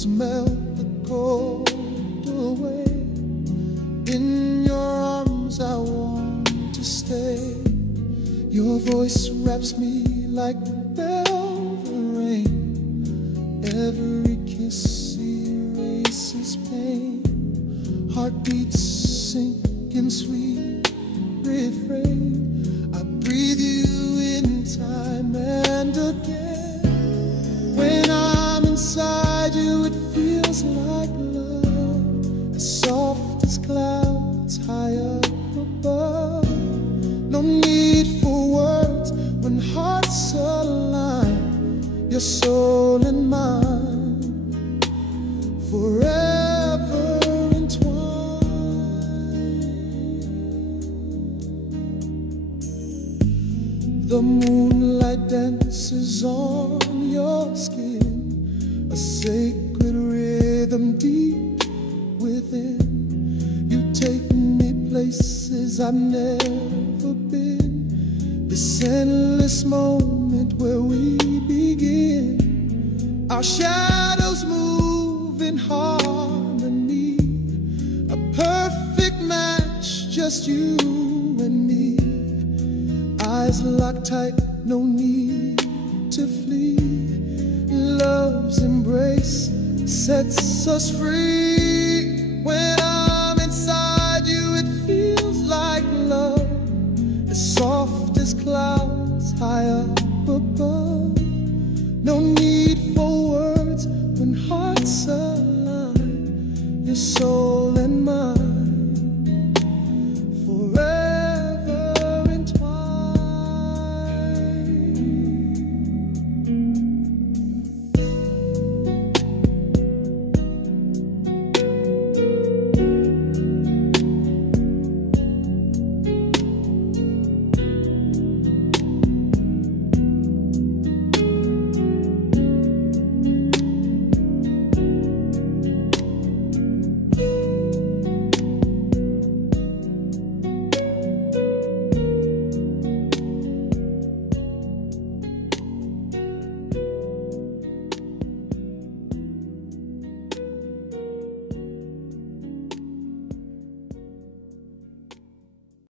candles melt the cold away. In your arms I want to stay. Your voice wraps me like velvet rain. Every kiss erases pain. Heartbeats sink in sweet refrain. I breathe you in time and again. When I'm inside you, it feels like love, as soft as clouds high up above. No need for words when hearts align. Your soul and mine, forever entwined. The moonlight dances on your skin, a sacred rhythm deep within. You take me places I've never been. This endless moment where we begin. Our shadows move in harmony, a perfect match, just you and me. Eyes locked tight, no need to flee. Love's embrace sets us free. When I'm inside you, it feels like love, as soft as clouds high up above. No need